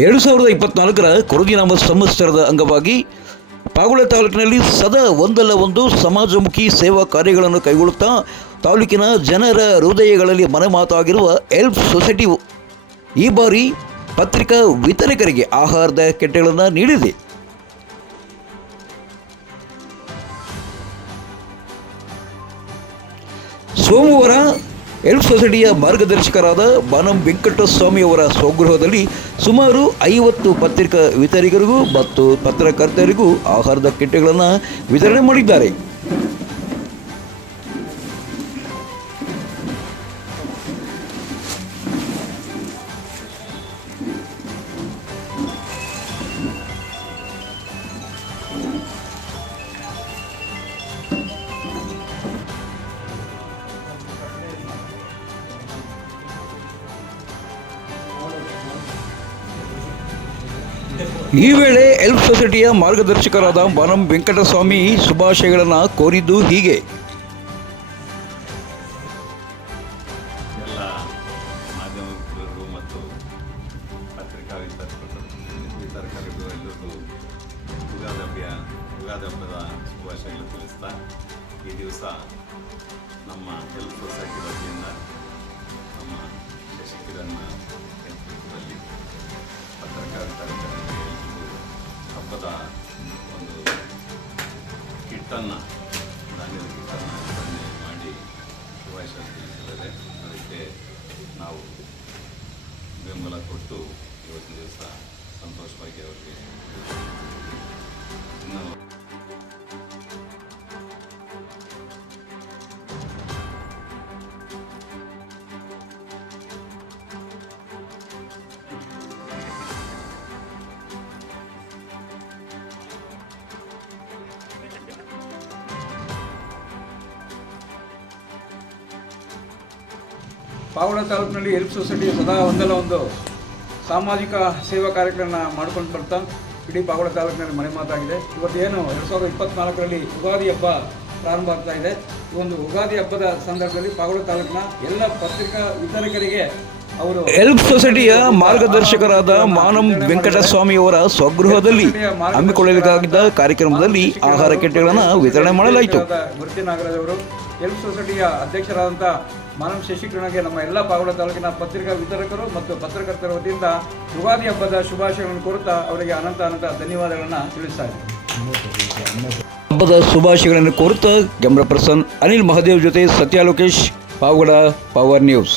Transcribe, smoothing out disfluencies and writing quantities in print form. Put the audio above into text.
2024ರ ಕೊರಗಿನಾಮ ಸಂವತ್ಸರದ ಅಂಗವಾಗಿ ಪಾವಗಡ ತಾಲೂಕಿನಲ್ಲಿ ಸದಾ ಒಂದಲ್ಲ ಒಂದು ಸಮಾಜಮುಖಿ ಸೇವಾ ಕಾರ್ಯಗಳನ್ನು ಕೈಗೊಳ್ಳುತ್ತಾ ತಾಲೂಕಿನ ಜನರ ಹೃದಯಗಳಲ್ಲಿ ಮನೆಮಾತಾಗಿರುವ ಹೆಲ್ಪ್ ಸೊಸೈಟಿ ಈ ಬಾರಿ ಪತ್ರಿಕಾ ವಿತರಕರಿಗೆ ಆಹಾರದ ಕಿಟ್ಗಳನ್ನು ನೀಡಿದೆ. ಸೋಮವಾರ ಹೆಲ್ಪ್ ಸೊಸೈಟಿಯ ಮಾರ್ಗದರ್ಶಕರಾದ ಬಾನಂ ವೆಂಕಟಸ್ವಾಮಿಯವರ ಸ್ವಗೃಹದಲ್ಲಿ ಸುಮಾರು 50 ಪತ್ರಿಕಾ ವಿತರಕರಿಗೂ ಮತ್ತು ಪತ್ರಕರ್ತರಿಗೂ ಆಹಾರದ ಕಿಟ್ಗಳನ್ನು ವಿತರಣೆ ಮಾಡಿದ್ದಾರೆ. ಈ ವೇಳೆ ಹೆಲ್ಪ್ ಸೊಸೈಟಿಯ ಮಾರ್ಗದರ್ಶಕರಾದ ಬಾನಂ ವೆಂಕಟಸ್ವಾಮಿ ಶುಭಾಶಯಗಳನ್ನು ಕೋರಿದ್ದು ಹೀಗೆ. ಎಲ್ಲ ಮಾಧ್ಯಮದವರಿಗೂ ಮತ್ತು ಪತ್ರಿಕಾ ವಿತರಕರಿಗೂ ಎಲ್ಲರಿಗೂ ಯುಗಾದಿ ಹಬ್ಬದ ಶುಭಾಶಯಗಳು ತಿಳಿಸ್ತಾ, ಈ ದಿವಸ ನಮ್ಮ ಹೆಲ್ಪ್ ಸೊಸೈಟಿ ವತಿಯಿಂದ ನಮ್ಮ ಶಶಿಕಿರಣ್ ನೇತೃತ್ವದಲ್ಲಿ ಪತ್ರಿಕಾ ವಿತರಕರಿಗೆ ಹಬ್ಬದ ಒಂದು ಕಿಟ್ಟನ್ನು ಧಾನ್ಯದ ಕಿಟ್ಟನ್ನು ವಿತರಣೆ ಮಾಡಿ ಶುಭಾಶಯ ತಿಳಿಸಿದ್ದಾರೆ. ಅದಕ್ಕೆ ನಾವು ಬೆಂಬಲ ಕೊಟ್ಟು ಇವತ್ತಿನ ದಿವಸ ಸಂತೋಷವಾಗಿ ಅವರಿಗೆ ಇನ್ನು ಪಾವಗಡ ತಾಲೂಕಿನಲ್ಲಿ ಹೆಲ್ಪ್ ಸೊಸೈಟಿ ಸದಾ ಒಂದಲ್ಲ ಒಂದು ಸಾಮಾಜಿಕ ಸೇವಾ ಕಾರ್ಯಕ್ರಮ ಮಾಡ್ಕೊಂಡು ಬರ್ತಾ ಇಡೀ ಪಾವಗಡ ತಾಲೂಕಿನಲ್ಲಿ ಮನೆ ಮಾತಾಗಿದೆ. ಇವತ್ತೇನು 2024ರಲ್ಲಿ ಯುಗಾದಿ ಹಬ್ಬ ಪ್ರಾರಂಭ ಆಗ್ತಾ ಇದೆ. ಈ ಒಂದು ಯುಗಾದಿ ಹಬ್ಬದ ಸಂದರ್ಭದಲ್ಲಿ ಪಾವಗಡ ತಾಲೂಕಿನ ಎಲ್ಲ ಪತ್ರಿಕಾ ವಿತರಕರಿಗೆ ಅವರು ಹೆಲ್ಪ್ ಸೊಸೈಟಿಯ ಮಾರ್ಗದರ್ಶಕರಾದ ಬಾನಂ ವೆಂಕಟಸ್ವಾಮಿಯವರ ಸ್ವಗೃಹದಲ್ಲಿ ಹಮ್ಮಿಕೊಳ್ಳಲಾಗಿದ್ದ ಕಾರ್ಯಕ್ರಮದಲ್ಲಿ ಆಹಾರ ಕಿಟ್ಗಳನ್ನು ವಿತರಣೆ ಮಾಡಲಾಯಿತು. ಮೂರ್ತಿ ನಾಗರಾಜ್ ಅವರು ಹೆಲ್ಪ್ ಸೊಸೈಟಿಯ ಅಧ್ಯಕ್ಷರಾದಂಥ ಮಾನವ ಶಶಿಕಿರಣಗೆ ನಮ್ಮ ಎಲ್ಲ ಪಾವಗಡ ತಾಲೂಕಿನ ಪತ್ರಿಕಾ ವಿತರಕರು ಮತ್ತು ಪತ್ರಕರ್ತರ ವತಿಯಿಂದ ಯುಗಾದಿ ಹಬ್ಬದ ಶುಭಾಶಯಗಳನ್ನು ಕೋರುತ್ತಾ ಅವರಿಗೆ ಅನಂತ ಧನ್ಯವಾದಗಳನ್ನು ತಿಳಿಸ್ತಾ ಇದ್ದಾರೆ. ಹಬ್ಬದ ಶುಭಾಶಯಗಳನ್ನು ಕೋರುತ್ತಾ ಕ್ಯಾಮ್ರಾ ಪರ್ಸನ್ ಅನಿಲ್ ಮಹದೇವ್ ಜೊತೆ ಸತ್ಯ ಲೋಕೇಶ್, ಪಾವಗಡ ಪವರ್ ನ್ಯೂಸ್.